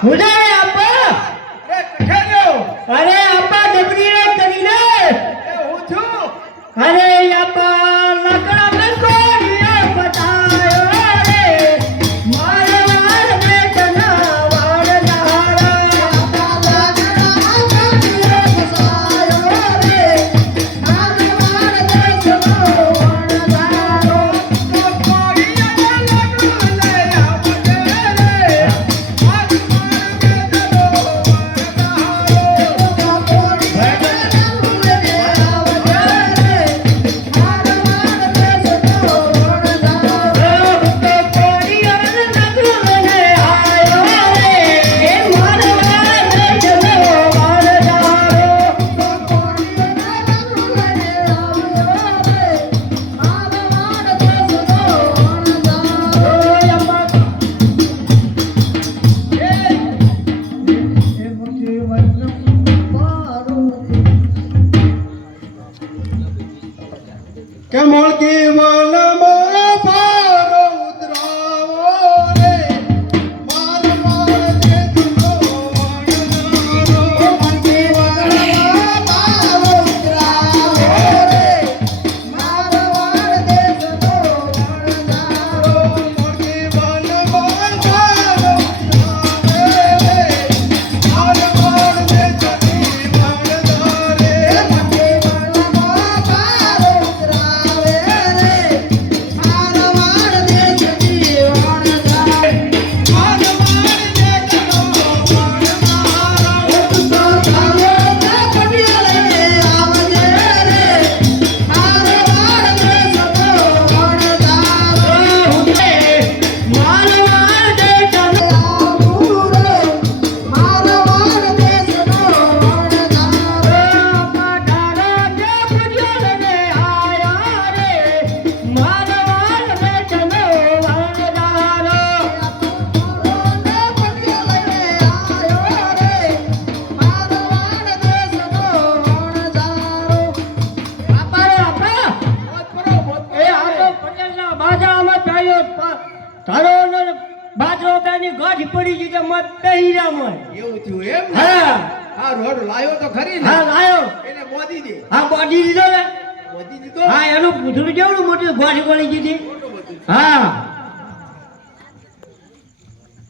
不在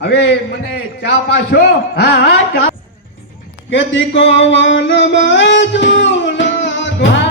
હવે મને ચા પાછો. હા હા ચા. કે દીકો વનમાં ઝૂલા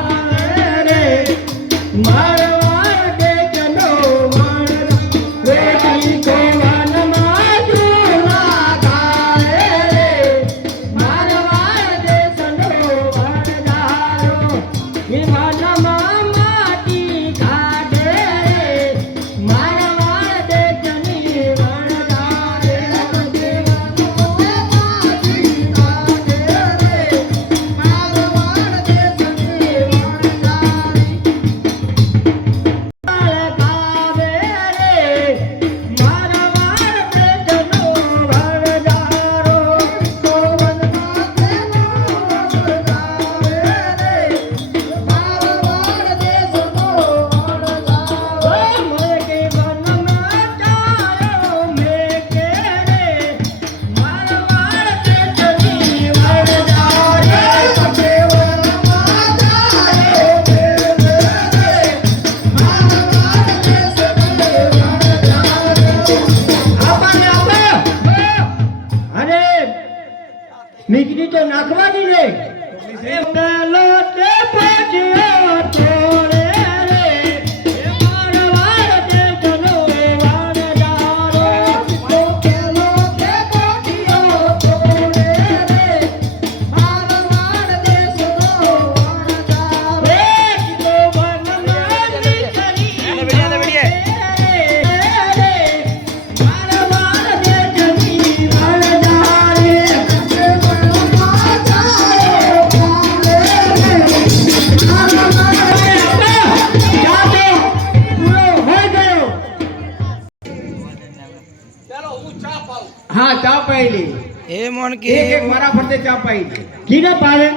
મોન કે એક એક મારા ફરતે ચાપાઈ દીને પાડે?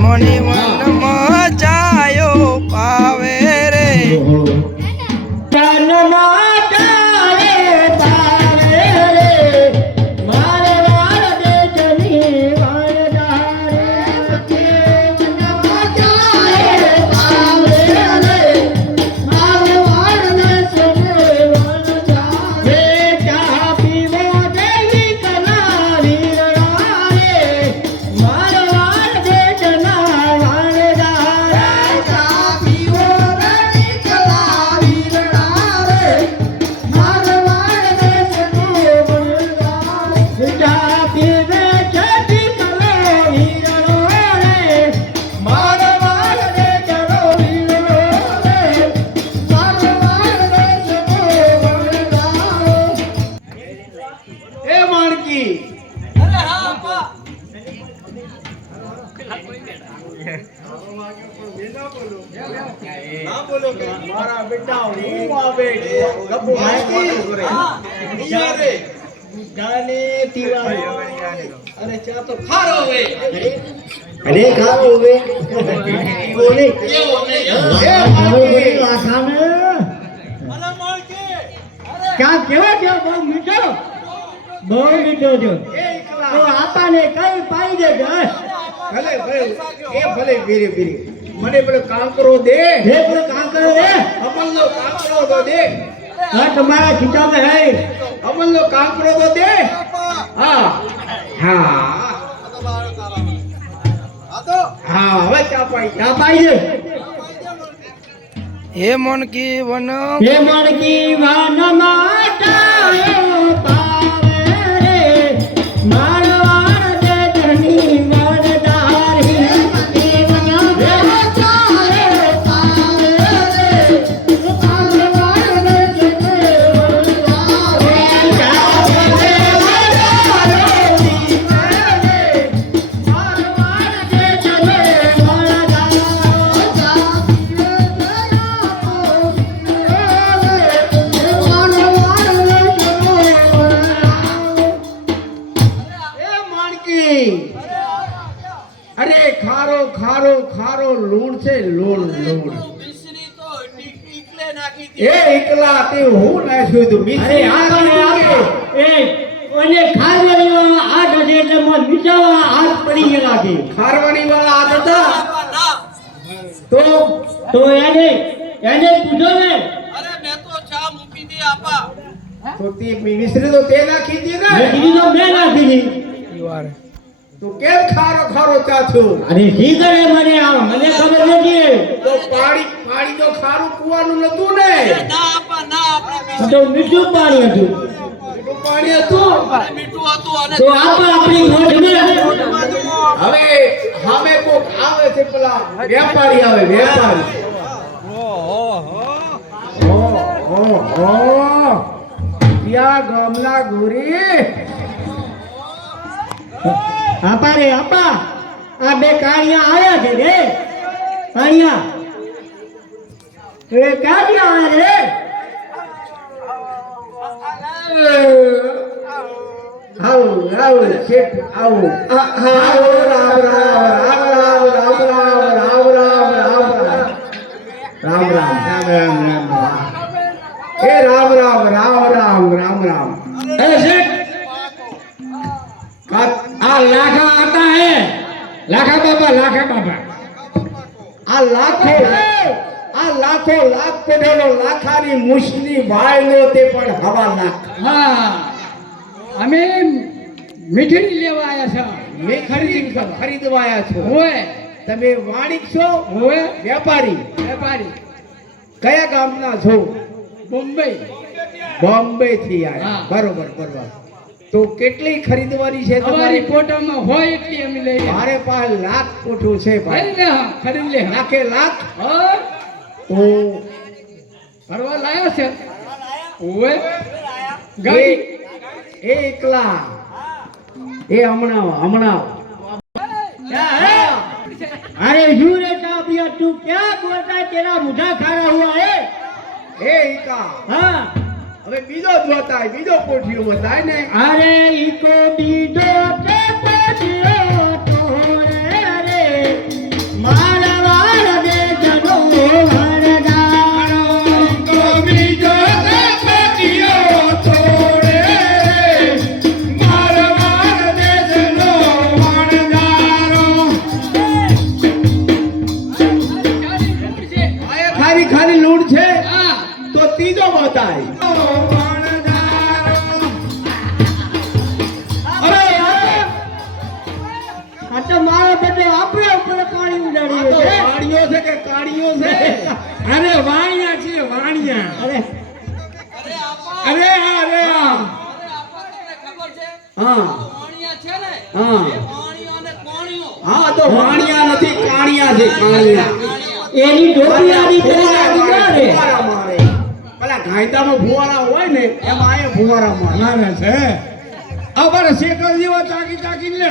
મોની મોન અરે ખારો ક્યાં કેવો બહુ મીઠો બહુ આપાને કઈ પાઈ દે ભલે ભલે, એ ભલે બીરી બીરી મને પેલો કાંકરો દે. હે દે અમલનો કાંકરો તો દે હા તમારા ખીચામાં હે અમલનો કાંકરો તો દે. હા. હા. હા હવે ચા પાઈ ચા પાઈ દે. હે મોનકી વન હે મન કી વન માટાયો અરે ખારો ખારો ખારો લૂણ છે લૂણ લૂણ. મિશ્રી તો ટી- ટીકલે નાખી હતી. એ એકલા તે હું નાખ્યું તું આ આપણે આપણે એ અને ખારવાની આઠ હશે એટલે મો મીઠાવા હાથ પડી ગયેલા છે ખારવાની વાળા હાથ હતા? તો? તો એને એને પૂછો ને. અરે મેં તો ચા મૂકી દી આપા. તો તે મિશ્રી તો તે નાખી દી ને? મેં તો મેં નાખી દી તો કેમ ખારો ખારો ચા છો? અરે શી કરે મને આ મને ખબર નથી. તો પાણી પાણી તો ખારું પીવાનું નતું ને. ના આપા ના આપણે તો મીઠું પાણી હતું. મીઠું પાણી હતું? મીઠું હતું અને તો આપણે આપણી નોંધને હવે સામે કોક આવે છે પેલા વેપારી આવે વેપારી. ત્યાં ગામના ગોરી? આપા રે, આપા. આ બે કાળિયા આવ્યા છે રે. કાળિયા એ કાળિયા આવ્યા રે. આવો આવો, શેઠ, આવો. આવો, રામ રામ રામ રામ રામ રામ. લાખા બાબા લાખા બાબા આ લાખો આ લાખો લાખ કોઢેલો લાખાની મુશની વાળનો તે પણ હવા લાખ હા અમે મીઠડી લેવા આવ્યા છો. મેં ખરીદી ખરીદવા આવ્યા છો. હોય. તમે વાણિક છો? હોય. વેપારી. વેપારી. કયા ગામના છો? મુંબઈ બોમ્બે થી આવ્યા. બરોબર બરોબર. તો કેટલી ખરીદવાની છે તમારી? ફોટામાં હોય એટલી અમે લઈએ મારે પાસે લાખ કોઠું છે ભાઈ. લે ખરીદ લે લાખે લાખ? તો ફરવા લાયા છે? ઓએ ગઈ એ એકલા એ હમણાં હમણાં. અરે શું રે કાપિયા તું ક્યાં બોલતા તેરા મુઢા ખારા હુઆ એ એ ઈકા. હા. હવે બીજો જોતાય બીજો કોઠિયો બતાય ને અરે ઈ તો બીજો કે કોઠિયો તો રે અરે મારા વાળ દે જનો ખાલી ખાલી લૂડ છે ત્રીજો બતાય અરે વાણિયા છે. વાણિયા અરે. અરે હા તો વાણિયા નથી કાણિયા છે કાણિયા એની ડોકી આવી ઘાયતાનો ફુવારા હોય ને એમાં આયે ફુવારા મારે છે. અમારે શેકર જેવા ચાકી ચાકી લે.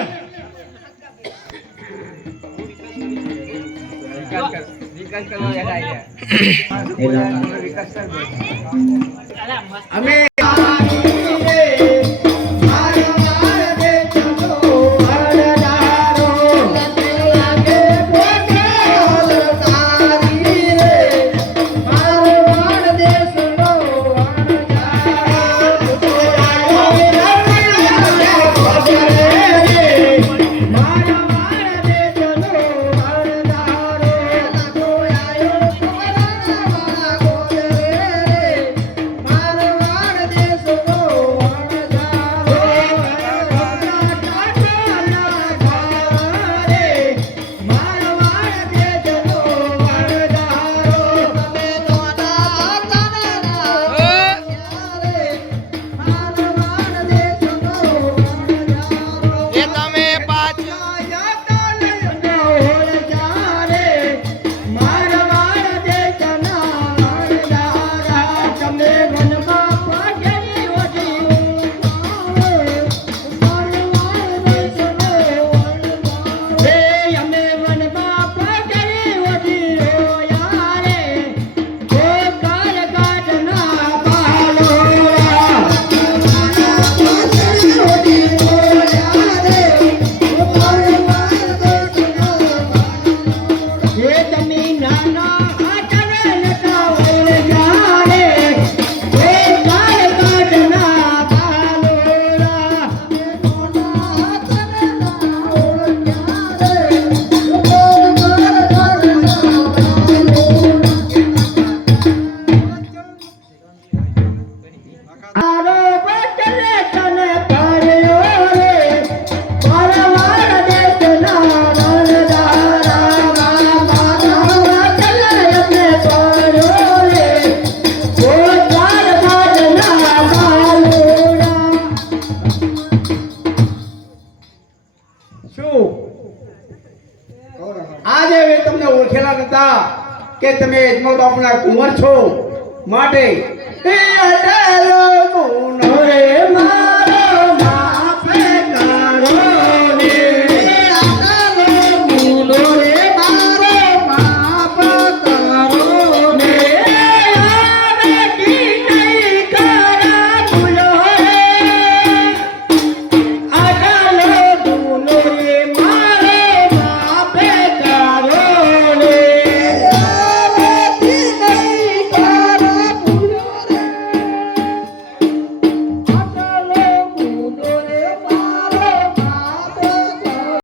અમે શકો તો આપણા કુંવર છો. માટે. એ અડાલો મુનો મા